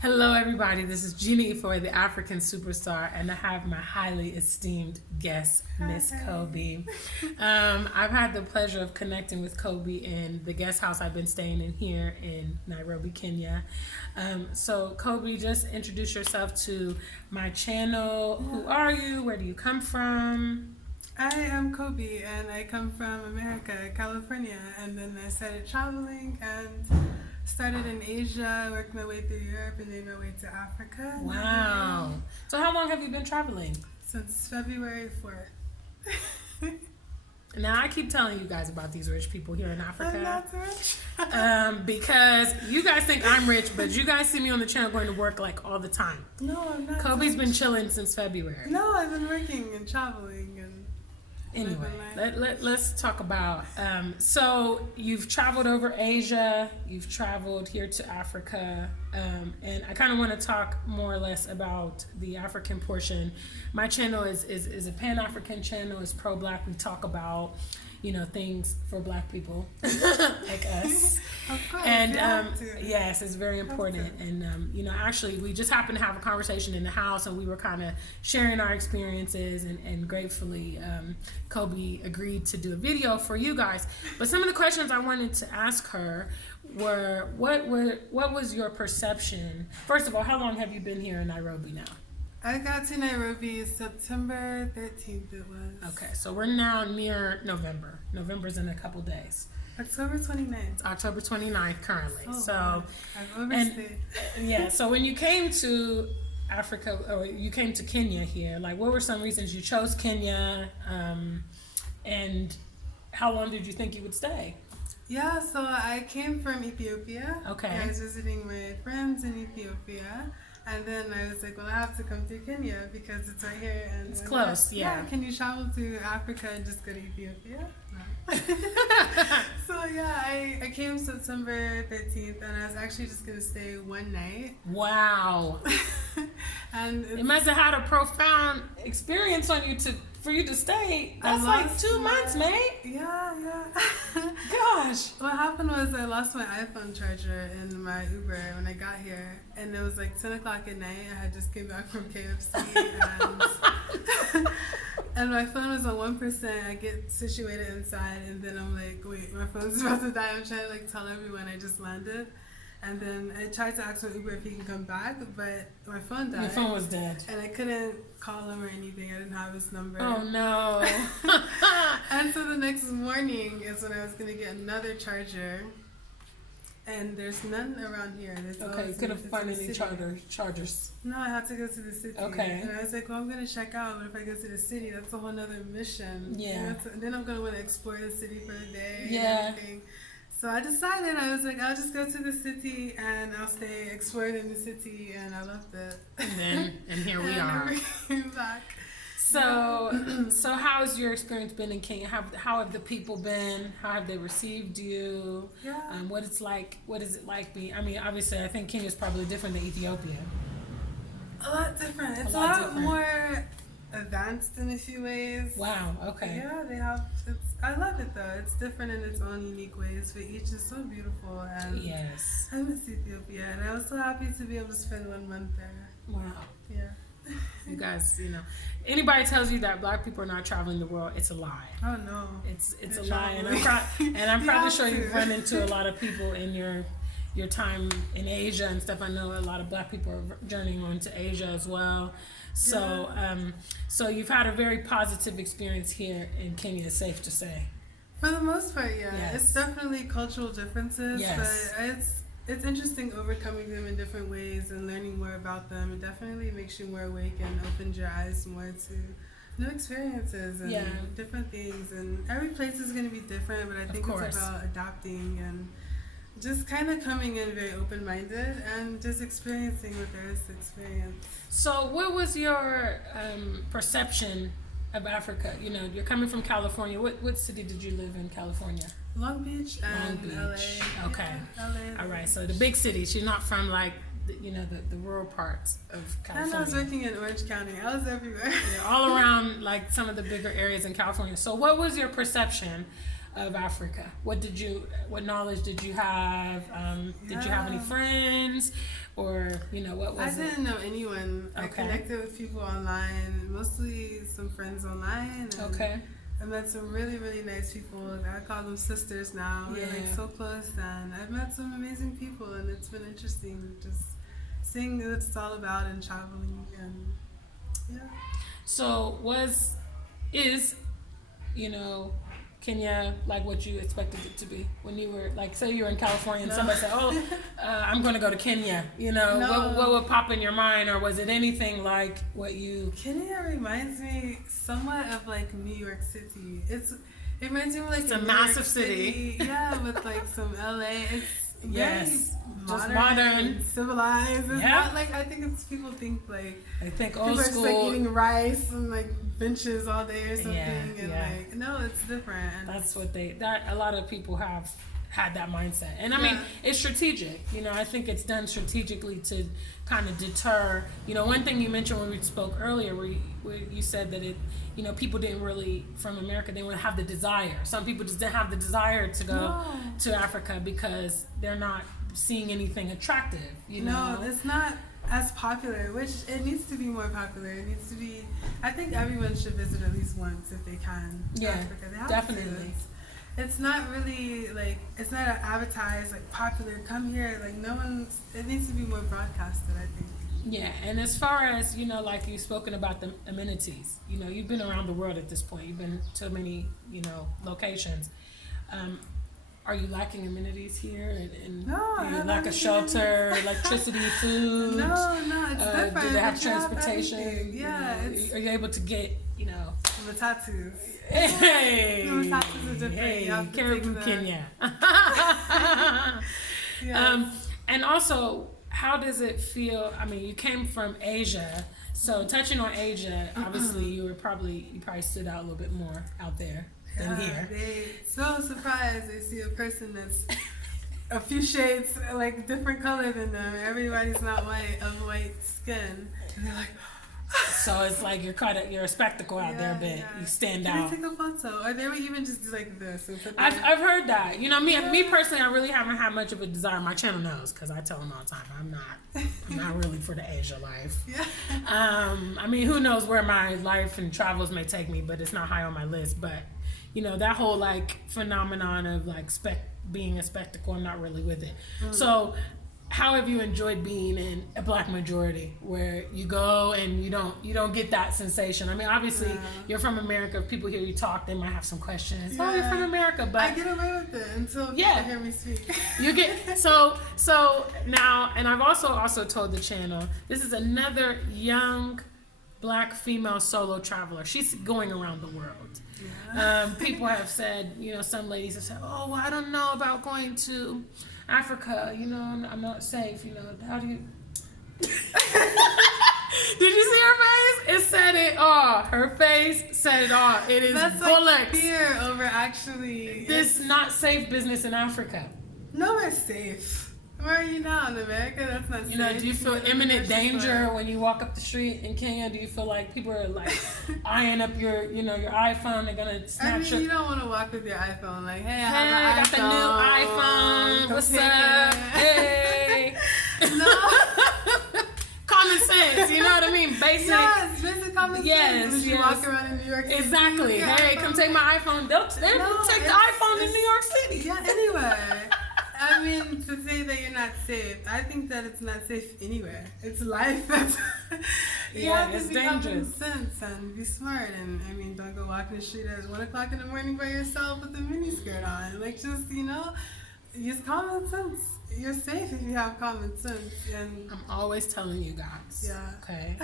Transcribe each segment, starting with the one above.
Hello, everybody. This is Jeannie for the Afrikan Superstar, and I have my highly esteemed guest, Miss Kobe. I've had the pleasure of connecting with Kobe in the guest house I've been staying in here in Nairobi, Kenya. So, Kobe, just introduce yourself to my channel. Who are you? Where do you come from? I am Kobe, and I come from America, California, and then I started traveling and started in Asia, worked my way through Europe, and then my way to Africa. Wow. So how long have you been traveling? Since February 4th. Now, I keep telling you guys about these rich people here in Africa. I'm not rich. Because you guys think I'm rich, but you guys see me on the channel going to work like all the time. No, I'm not. Kobe's been chilling since February. No, I've been working and traveling and. Anyway, let's talk about, so you've traveled over Asia, you've traveled here to Africa, and I kind of want to talk more or less about the African portion. My channel is a Pan-African channel, it's pro-Black. We talk about, things for Black people like us. Of course, and yes, it's very important. And actually, we just happened to have a conversation in the house, and we were kind of sharing our experiences. And gratefully, Kobe agreed to do a video for you guys. But some of the questions I wanted to ask her were, what was your perception? First of all, how long have you been here in Nairobi now? I got to Nairobi September 13th, it was. Okay, so we're now near November. November's in a couple days. October 29th. It's October 29th currently. Oh, so wow. I've overstayed. Yeah, so when you came to Africa, or you came to Kenya here, like what were some reasons you chose Kenya, and how long did you think you would stay? Yeah, so I came from Ethiopia. Okay. I was visiting my friends in Ethiopia. And then I was like, well, I have to come through Kenya because it's right here. And it's close, yeah. Can you travel to Africa and just go to Ethiopia? No. So yeah, I came September 13th, and I was actually just going to stay one night. Wow. And it must have had a profound experience on you for you to stay. That's like 2 months, mate. Yeah. Gosh. What happened was I lost my iPhone charger in my Uber when I got here, and it was like 10 o'clock at night. I had just came back from KFC, and my phone was on 1%. I get situated inside, and then I'm like, wait, my phone's about to die. I'm trying to tell everyone I just landed. And then I tried to ask my Uber if he can come back, but my phone died. Your phone was dead. And I couldn't call him or anything. I didn't have his number. Oh, no. And so the next morning is when I was going to get another charger. And there's none around here. Okay, you couldn't find any chargers. No, I had to go to the city. Okay. And I was like, well, I'm going to check out, but if I go to the city, that's a whole nother mission. Yeah. And then I'm going to want to explore the city for the day. Yeah. And everything. So I decided, I was like, I'll just go to the city and I'll stay explored in the city, and I loved it. And here we are. I never came back. So how's your experience been in Kenya? How have the people been? How have they received you? Yeah. What is it like being? I mean, obviously, I think Kenya is probably different than Ethiopia. A lot different. It's a lot more advanced in a few ways. Wow. Okay. Yeah, they have. I love it though. It's different in its own unique ways, but each is so beautiful. And yes. I miss Ethiopia, and I was so happy to be able to spend 1 month there. Wow. Yeah. You guys, anybody tells you that Black people are not traveling the world, it's a lie. Oh no. It's a lie, and I'm probably sure you've run into a lot of people in your time in Asia and stuff. I know a lot of Black people are journeying on to Asia as well. So, so you've had a very positive experience here in Kenya, it's safe to say. For the most part, yeah. Yes. It's definitely cultural differences, yes. But it's interesting overcoming them in different ways and learning more about them. It definitely makes you more awake and opens your eyes more to new experiences and different things. And every place is going to be different, but I think it's about adapting and just kind of coming in very open-minded and just experiencing what there is to experience. So what was your perception of Africa? You're coming from California. What city did you live in, California? Long Beach and LA. Okay. Yeah, LA. All right. So the big cities. You're not from like the rural parts of California. And I was working in Orange County. I was everywhere. All around like some of the bigger areas in California. So what was your perception of Africa? What knowledge did you have? Did you have any friends, or what was I it? didn't know anyone. I connected with people online, mostly some friends online. And I met some really, really nice people. I call them sisters now. We're like so close, and I've met some amazing people, and it's been interesting just seeing what it's all about and traveling, and So is Kenya like what you expected it to be when you were like, say you were in California and somebody said, I'm going to go to Kenya, No. what would pop in your mind, or was it anything like what you... Kenya reminds me somewhat of like New York City. It reminds me of like it's a massive city. Yeah, with like some LA. It's yes, modern, just modern, civilized. It's not like, I think it's people think like, I think people old are school, just like eating rice and like benches all day or something, and like no, it's different. And that's what a lot of people have had that mindset, and I mean it's strategic. I think it's done strategically to kind of deter. One thing you mentioned when we spoke earlier, where you said that people didn't really, from America, they wouldn't have the desire. Some people just didn't have the desire to go to Africa because they're not seeing anything attractive. No, it's not as popular, which it needs to be more popular. It needs to be. I think everyone should visit at least once if they can. Yeah, Africa. They have definitely. It's not really like, it's not advertised like popular. Come here, like no one's. It needs to be more broadcasted, I think. Yeah, and as far as like you've spoken about the amenities, you've been around the world at this point. You've been to many locations. Are you lacking amenities here? And no, do you lack a shelter, electricity, food? No, it's different. Do they have transportation? Are you able to get, the tattoos? Hey, the tattoos are different. Hey, Caribou, Kenya. And also, how does it feel? I mean, you came from Asia, so touching on Asia, obviously you probably stood out a little bit more out there than here. They so surprised they see a person that's a few shades like different color than them. Everybody's not white, of white skin, and they're like. So it's like you're a spectacle out there a bit. You stand out. They take a photo, or they would even just do like this. I've heard that. Me personally, I really haven't had much of a desire. My channel knows because I tell them all the time I'm not really for the Asia life. Yeah. I mean, who knows where my life and travels may take me, but it's not high on my list. But that whole like phenomenon of like being a spectacle, I'm not really with it. So. How have you enjoyed being in a black majority where you go and you don't get that sensation? I mean, obviously you're from America. If people hear you talk, they might have some questions. Oh, you're from America, but I get away with it until people hear me speak. You get so now, and I've also told the channel this is another young black female solo traveler. She's going around the world. People have said, some ladies have said, oh, well, I don't know about going to Africa, I'm not safe, how do you... Did you see her face? It said it all. Her face said it all. It is That's bullets. Like fear over actually... This not safe business in Africa. Nowhere safe. Where are you now in America? That's not safe. Do you feel imminent danger when you walk up the street in Kenya? Do you feel like people are like eyeing up your iPhone? They're gonna snatch you don't want to walk with your iPhone like, hey, I got the new iPhone. What's up? Hey. No. Common sense, you know what I mean? Basic. Yes, basic common sense. Yes. You walk around in New York City. Exactly. Hey, come take my iPhone. They'll take the iPhone in New York City. Yeah, anywhere. I mean, to say that you're not safe, I think that it's not safe anywhere. It's life. You have to be common sense and be smart. And I mean, don't go walking the street at 1 o'clock in the morning by yourself with a miniskirt on. Like, just, use common sense. You're safe if you have common sense. And I'm always telling you guys. Yeah. Okay.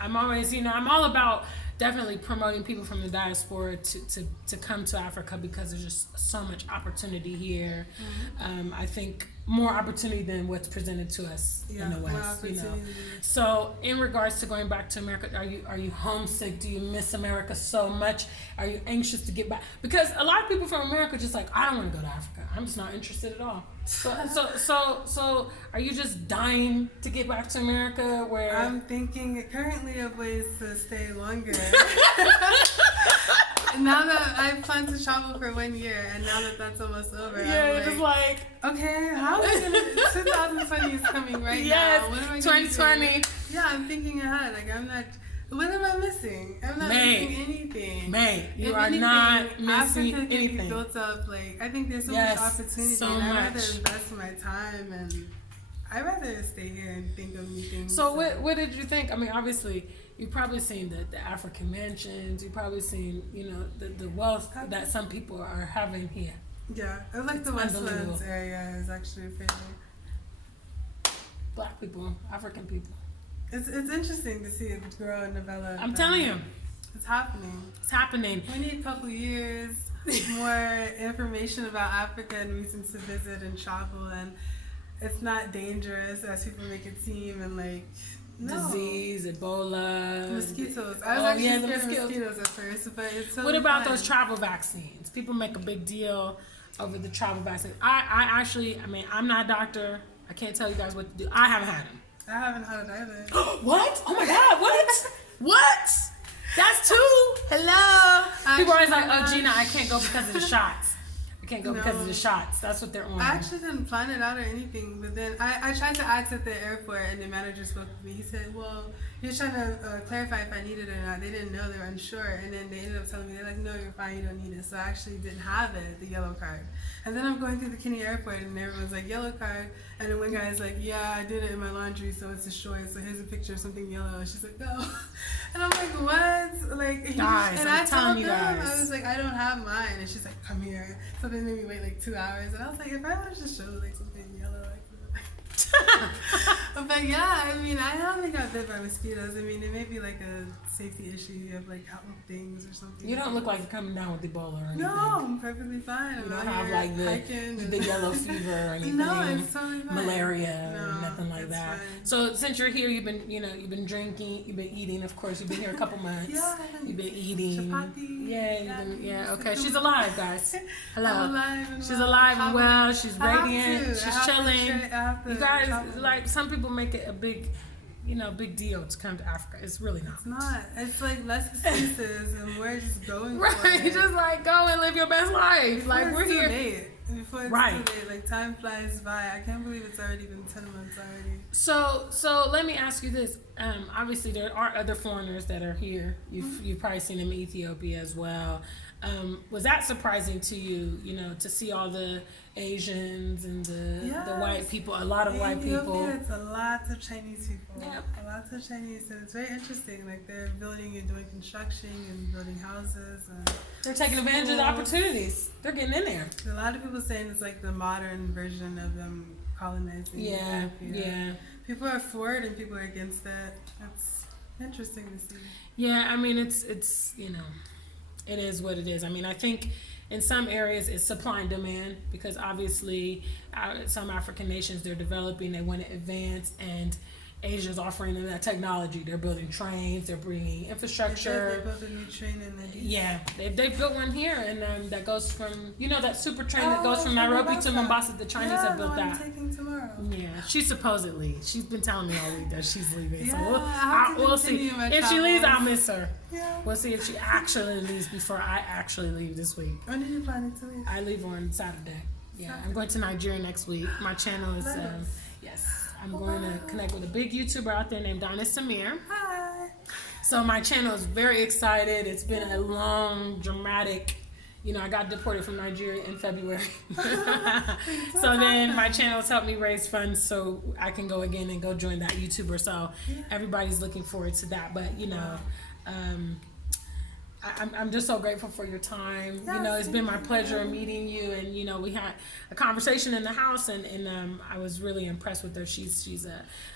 I'm always, I'm all about definitely promoting people from the diaspora to come to Africa because there's just so much opportunity here. Mm-hmm. I think more opportunity than what's presented to us in the West. So in regards to going back to America, are you homesick? Do you miss America so much? Are you anxious to get back? Because a lot of people from America are just like, I don't want to go to Africa. I'm just not interested at all. So are you just dying to get back to America? Where I'm thinking currently of ways to stay longer. now that I plan to travel for 1 year, and now that that's almost over, Yeah, I'm just like, okay, how am I gonna? 2020 is coming right yes, now. What am I 2020. gonna do? Yeah, I'm thinking ahead. Like I'm not. What am I missing? I'm not missing anything. May, you if are anything, not missing Africa can anything. Be built up. Like I think there's so yes, much opportunity, so and I'd rather much. invest my time, and I'd rather stay here and think of new things. So what did you think? I mean, obviously, you've probably seen the African mansions. You've probably seen, you know, the wealth that some people are having here. Yeah, I like the Westlands area is actually pretty. Black people, African people. It's interesting to see it grow and develop. I'm telling you. It's happening. It's happening. We need a couple years, more information about Africa and reasons to visit and travel, and it's not dangerous as people make it seem, and like disease, Ebola, mosquitoes. I was actually scared of mosquitoes at first, but it's so. What about those travel vaccines? People make a big deal over the travel vaccine. I actually, I mean, I'm not a doctor. I can't tell you guys what to do. I haven't had them. I haven't had it either. What? Oh my God! What? What? That's two. Hello. People are always like, "Oh, Gina, I can't go because of the shots. I can't go because of the shots." That's what they're on. I actually didn't plan it out or anything, but then I tried to ask at the airport, and the manager spoke to me. He said, "Well, he was trying to clarify if I needed it or not. They didn't know; they were unsure." And then they ended up telling me, "They're like, no, you're fine. You don't need it." So I actually didn't have it, the yellow card. And then I'm going through the Kenya airport, and everyone's like, "Yellow card." And then one guy's like, "Yeah, I did it in my laundry, so it's destroyed. So here's a picture of something yellow." And she's like, "No." And I'm like, "What?" Like, guys, and I'm I telling told you them, guys. I was like, "I don't have mine." And she's like, "Come here." So they made me wait like 2 hours, and I was like, if I would have just showed like something yellow, I could. But yeah, I mean, I haven't got bit by mosquitoes. I mean, it may be like a safety issue. You have like outlook things or something. You don't look like you're coming down with Ebola or anything. No, I'm perfectly fine. You don't have like the yellow fever or anything. No, it's totally fine. Malaria or nothing like that. Fine. So since you're here, you've been drinking, you've been eating. Of course, you've been here a couple months. Yeah, you've been eating. Chapati. Yeah. Okay, she's alive, guys. Hello. I'm alive and she's well. alive and well. She's radiant. She's chilling. You guys, like some people make it a big deal to come to Africa. It's really not. It's not. It's like less excuses, and we're just going right. for it. Just like go and live your best life. Before like we're here. Late. Before it's right. too late. Like time flies by. I can't believe it's already been 10 months already. So let me ask you this. Obviously there are other foreigners that are here. You've probably seen them in Ethiopia as well. Was that surprising to you? To see all the Asians and the white people, a lot of white people. It's a lot of Chinese people. Yep. A lot of Chinese, and it's very interesting. Like they're building and doing construction and building houses. And they're taking advantage of the opportunities. They're getting in there. A lot of people saying it's like the modern version of them colonizing. Yeah, Ethiopia. yeah. People are for it and people are against it. It's interesting to see. Yeah, I mean it's it is what it is. I mean, I think in some areas it's supply and demand because obviously some African nations, they're developing, they want to advance, and Asia's offering them that technology. They're building trains, they're bringing infrastructure. They built a new train in the East. Yeah, they built one here, and that goes from, that super train that goes from Nairobi to Mombasa. The Chinese have built that. I'm taking tomorrow. Yeah, she's been telling me all week that she's leaving. Yeah, so we'll see. If she leaves, I'll miss her. Yeah. We'll see if she actually leaves before I actually leave this week. When are you planning to leave? I leave on Saturday. Yeah, I'm going to Nigeria next week. My channel is, yes, I'm going to connect with a big YouTuber out there named Dinah Samir. Hi. So my channel is very excited. It's been a long, dramatic, I got deported from Nigeria in February. So then my channel has helped me raise funds so I can go again and go join that YouTuber. So everybody's looking forward to that. But, I'm just so grateful for your time. It's been my pleasure meeting you, and we had a conversation in the house, and I was really impressed with her. She's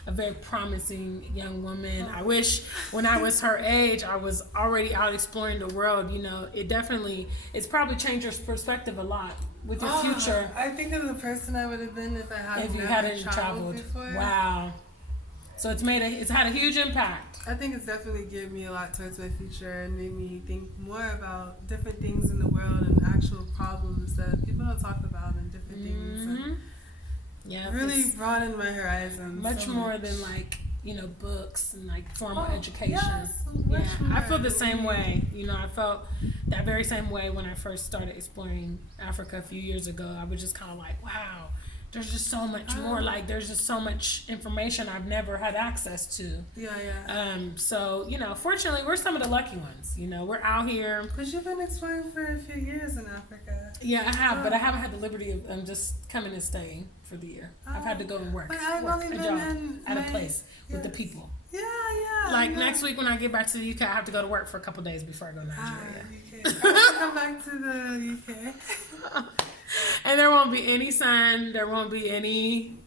a very promising young woman. I wish when I was her age I was already out exploring the world. It's probably changed your perspective a lot with your future. I think of the person I would have been if I hadn't traveled before. Wow. So it's had a huge impact. I think it's definitely geared me a lot towards my future and made me think more about different things in the world and actual problems that people don't talk about and different things. And really broadened my horizons. Much more than books and formal education. Yes, I feel the same way. I felt that very same way when I first started exploring Africa a few years ago, I was just kind of like, wow, there's just so much more. Like, there's just so much information I've never had access to. So, you know, fortunately, we're some of the lucky ones. You know, we're out here. Because you've been exploring for a few years in Africa. Yeah, I have, but I haven't had the liberty of just coming and staying for the year. I've had to go and work I've only a been job at a place with the people. Like next week when I get back to the UK, I have to go to work for a couple days before I go to Nigeria. UK. I want to come back to the UK. And there won't be any sun. There won't be any.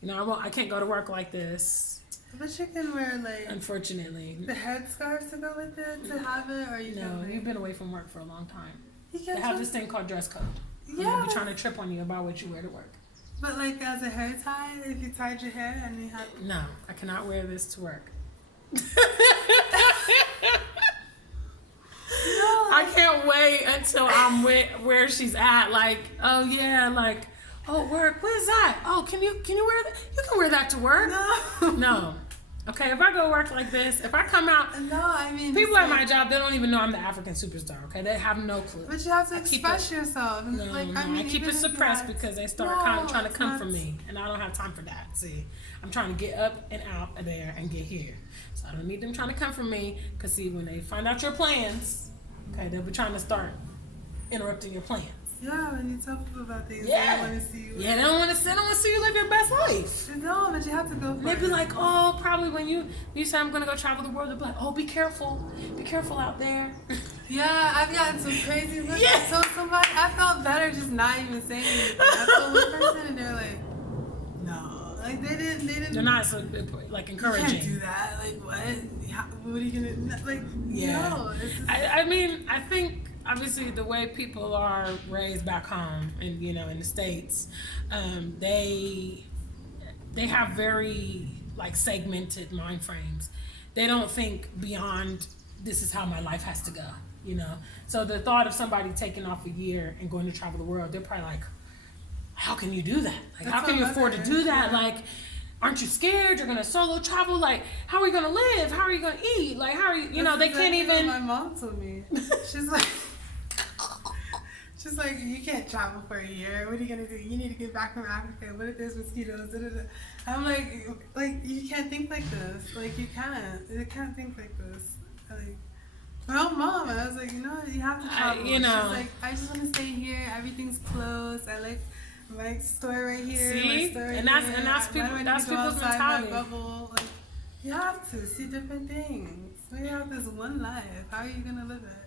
You know, I can't go to work like this. But you can wear like. Unfortunately. The headscarves to go with it to have it, or you no. You've been away from work for a long time. You they have this thing called dress code. Yeah. They'll be trying to trip on you about what you wear to work. But like as a hair tie, if you tied your hair and you had. No, I cannot wear this to work. I can't wait until I'm where she's at. Like, oh yeah, like, oh work. What is that? Oh, can you wear that? You can wear that to work. No. Okay, if I go work like this, if I come out, no, I mean people at my job, they don't even know I'm the African superstar. Okay, they have no clue. But you have to express yourself. No, like, no, I keep it suppressed because they start trying to come for me, and I don't have time for that. See, I'm trying to get up and out of there and get here, so I don't need them trying to come for me. Cause see, when they find out your plans, okay, they'll be trying to start interrupting your plans. Yeah, when you tell people about things, yeah. They don't want to see you. Yeah, they don't want to see you live your best life. No, but you have to go for They'd be like, oh, probably when you say I'm going to go travel the world, they'll be like, oh, be careful out there. Yeah, I've gotten some crazy looks. Yeah. I told somebody, I felt better just not even saying anything. I told one person and they're like, no. Like, they didn't. They're not so, like, encouraging. You can't do that. Like, what? What are you going to, like, yeah. No. I mean, I think, obviously, the way people are raised back home, and you know, in the States, they have very like segmented mind frames. They don't think beyond this is how my life has to go. You know, so the thought of somebody taking off a year and going to travel the world, they're probably like, how can you do that? Like, how can you afford to do that? Like, aren't you scared? You're gonna solo travel. Like, how are you gonna live? How are you gonna eat? Like, how are you? You know, they can't even. What my mom told me. She's like, you can't travel for a year. What are you gonna do? You need to get back from Africa. What if there's mosquitoes? Da, da, da. I'm like you can't think like this. Like you can't think like this. Like, my own mom. And I was like, you know, you have to travel. You know. She's like, I just want to stay here. Everything's closed. I like my store right here. See, my store and that's people's mentality. My bubble. Like, you have to see different things. We have this one life. How are you gonna live it?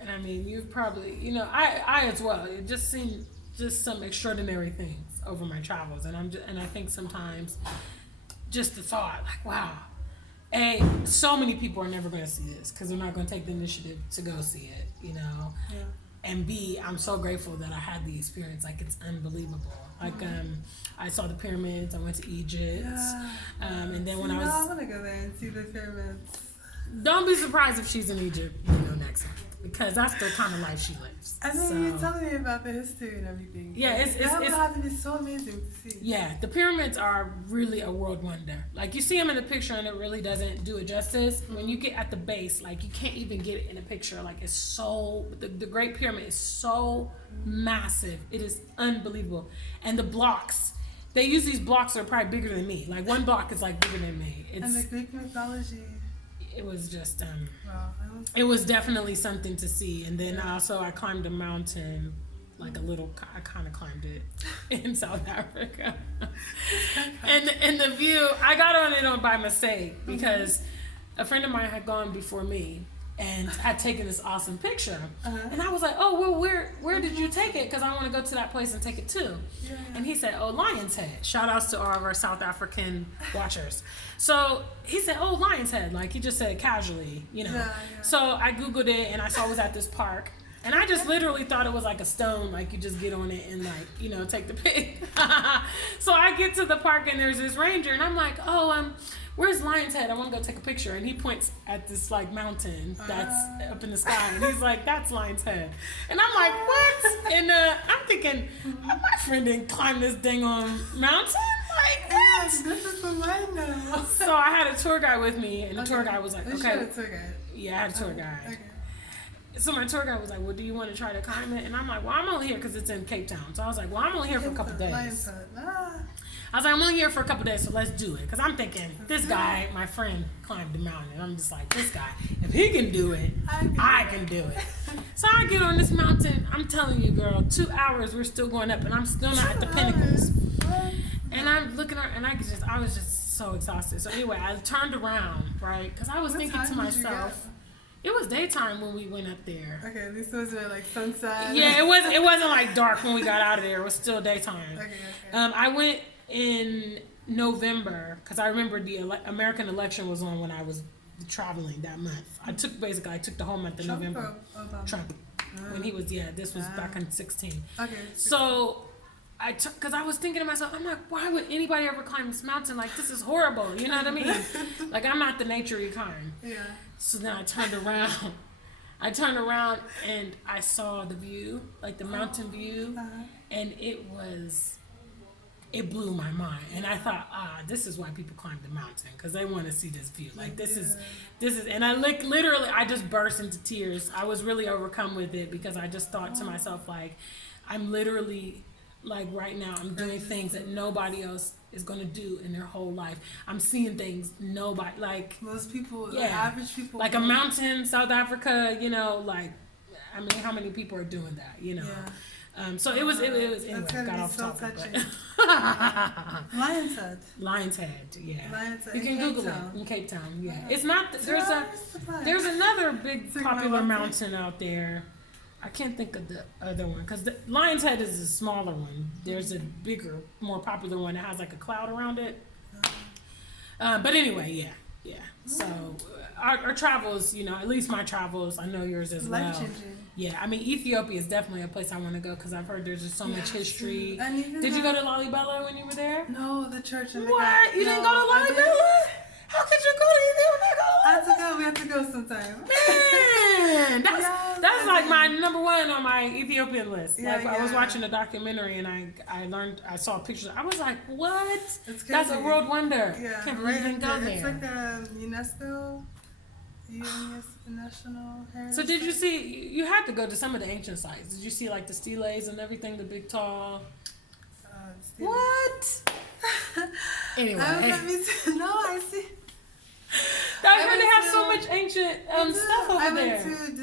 And I mean, you've probably, you know, I as well. It just seen just some extraordinary things over my travels, and I think sometimes just the thought, like, wow, A, so many people are never going to see this because they're not going to take the initiative to go see it, you know. Yeah. And B, I'm so grateful that I had the experience. Like, it's unbelievable. Like, I saw the pyramids. I went to Egypt, and then when I want to go there and see the pyramids. Don't be surprised if she's in Egypt, you know, next month. Because that's the kind of life she lives. I mean, you're telling me about the history and everything. Yeah, that would have to be so amazing to see. Yeah, the pyramids are really a world wonder. Like, you see them in the picture and it really doesn't do it justice. When you get at the base, like, you can't even get it in a picture. Like, it's so, the Great Pyramid is so massive. It is unbelievable. And the blocks, they use these blocks that are probably bigger than me. Like, one block is, like, bigger than me. And the Greek mythology. It was just, wow. It was definitely something to see. And then also I climbed a mountain, like I kind of climbed it in South Africa. and the view, I got on it by mistake because a friend of mine had gone before me and had taken this awesome picture. And I was like, oh, well, where did you take it? Because I want to go to that place and take it too. Yeah. And he said, oh, Lion's Head. Shout outs to all of our South African watchers. So he said, oh, Lion's Head. Like, he just said casually, you know. Yeah. So I Googled it and I saw it was at this park. And I just literally thought it was like a stone, like you just get on it and like, you know, take the pic. So I get to the park and there's this ranger and I'm like, oh, where's Lion's Head? I want to go take a picture. And he points at this like mountain that's up in the sky. And he's like, that's Lion's Head. And I'm like, what? And I'm thinking, my friend didn't climb this dang on mountain. Like, what? This is the one now. So I had a tour guide with me. And the tour guide was like, okay. You had a tour guide? Yeah, I had a tour guide. Okay. so my tour guide was like, well, do you want to try to climb it? And I'm like, well, I'm only here because it's in Cape Town. So I was like, well, I'm only here for a couple days. I was like, I'm only here for a couple days, so let's do it. Because I'm thinking, this guy, my friend, climbed the mountain. And I'm just like, this guy, if he can do it, I can do it. So I get on this mountain. I'm telling you, girl, 2 hours, we're still going up. And I'm still not at the pinnacles. And I'm looking at, and I was just so exhausted. So anyway, I turned around, right? Because I was thinking to myself, it was daytime when we went up there. Okay, at least it was like sunset. Yeah, it wasn't like dark when we got out of there. It was still daytime. Okay. I went in November because I remember the American election was on when I was traveling that month. I took the whole month of November. Trump. When he was, this was back in 2016. Okay. So because I was thinking to myself, I'm like, why would anybody ever climb this mountain? Like, this is horrible. You know what I mean? Like, I'm not the nature-y kind. Yeah. So then I turned around and I saw the view, like the mountain view, and it blew my mind. And I thought, this is why people climb the mountain, because they want to see this view. Like, this is, and I literally, I just burst into tears. I was really overcome with it because I just thought to myself, like, I'm literally, like, right now, I'm doing things that nobody else is going to do in their whole life. I'm seeing things nobody, like... Most people, average people... Like a mountain, South Africa, you know, like, I mean, how many people are doing that, you know? Yeah. So it was anyway, got off topic. Lion's Head. Lion's Head, yeah. Lion's Head. You can Google it, in Cape Town, yeah. It's not, there's another big popular mountain out there. I can't think of the other one because the Lion's Head is a smaller one. There's a bigger, more popular one that has like a cloud around it. But anyway, yeah. So our travels, you know, at least my travels, I know yours as well. Life-changing. Yeah, I mean, Ethiopia is definitely a place I want to go because I've heard there's just so much history. Did you go to Lalibela when you were there? No, the church. What? You didn't go to Lalibela? How could you go to Ethiopia? We have to go sometime. Man, that's like my number one on my Ethiopian list. I was watching a documentary and I saw pictures. I was like, what? That's a world wonder. Yeah, can't believe you didn't go there. It's like a UNESCO National Heritage. So did you see? You had to go to some of the ancient sites. Did you see like the steles and everything? The big tall. What? Anyway, I see. I heard they have so much ancient stuff over there. I went to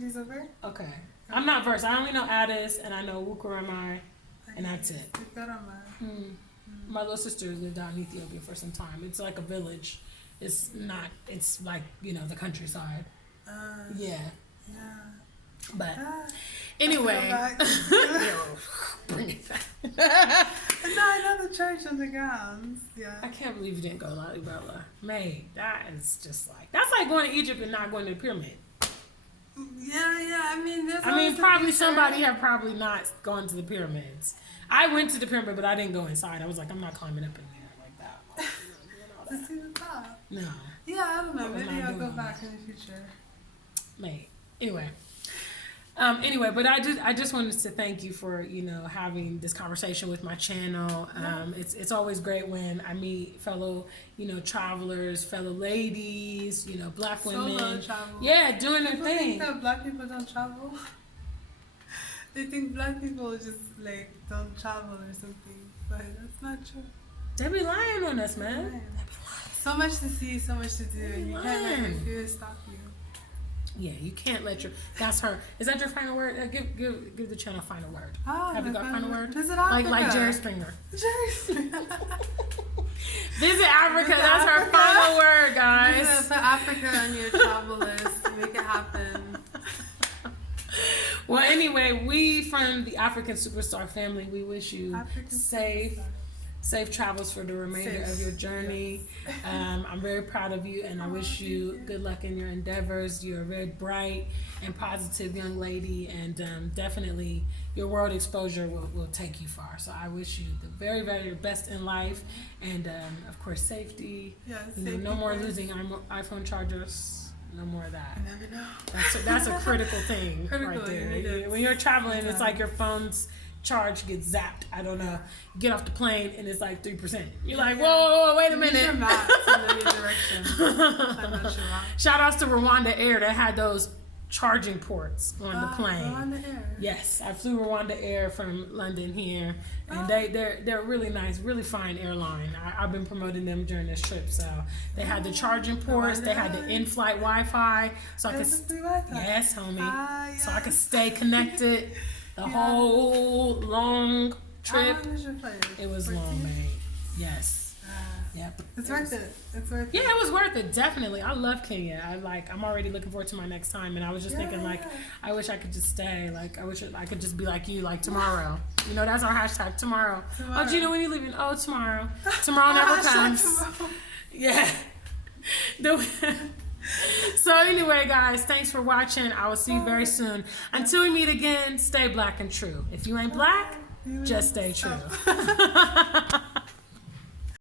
Dizover. Okay. I'm not versed. I only know Addis and I know Wukuramai, and that's it. My little sister lived out in Ethiopia for some time. It's like a village. It's like, you know, the countryside. Yeah. But anyway. Bring it back. No, I know the church on the grounds. Yeah. I can't believe you didn't go to Lalibela. May, that is just like, that's like going to Egypt and not going to the pyramid. Yeah. I mean, probably somebody have probably not gone to the pyramids. I went to the pyramid, but I didn't go inside. I was like, I'm not climbing up in there like that. To see the top. No. Yeah, I don't know. Maybe I'll go back in the future. May. Anyway, but I just wanted to thank you for, you know, having this conversation with my channel. It's always great when I meet fellow, you know, travelers, fellow ladies, you know, black women. Solo travel. Yeah, doing their thing. Think that black people don't travel. They think black people just like don't travel or something, but that's not true. They be lying on us, man. They be lying. So much to see, so much to do, and you can't let your fears stop you. Yeah, you can't let your. That's her. Is that your final word? Give the channel final word. Have you got final word? Visit Africa. Like Jerry Springer. Jerry Springer. Visit Africa. That's her final word, guys. Put Africa on your travel list. Make it happen. Well, anyway, we from the Afrikan Superstar family, we wish you safe travels for the remainder of your journey. Yes. I'm very proud of you, and I wish you good luck in your endeavors. You're a very bright and positive young lady, and definitely your world exposure will take you far. So I wish you the very, very best in life, and of course safety. Yes, no more losing iPhone chargers. No more of that. You never know. That's a critical thing right there. When you're traveling, it's like your phone's charge gets zapped. I don't know. You get off the plane and it's like 3%. You're like, whoa, wait a minute. Use your maps in any direction. Shout outs to Rwanda Air that had those charging ports on the plane. Rwanda Air. Yes, I flew Rwanda Air from London here, and they're really nice, really fine airline. I've been promoting them during this trip. So they had the charging ports, they had the in-flight Wi-Fi, so I could yes, homie, yes. so I could stay connected the whole long trip. How long was your plane? It was 14? long, babe. Yes. Yep. It's worth it. It's worth it. Yeah, it was worth it. Definitely. I love Kenya. I'm already looking forward to my next time. And I was just thinking, like, I wish I could just stay. Like, I wish I could just be like you, like tomorrow. You know, that's our hashtag, tomorrow. Oh, Gina, when you leaving? Oh, tomorrow. Tomorrow never comes. Tomorrow. Yeah. So anyway, guys, thanks for watching. I will see you very soon. Until we meet again, stay black and true. If you ain't black, just stay true.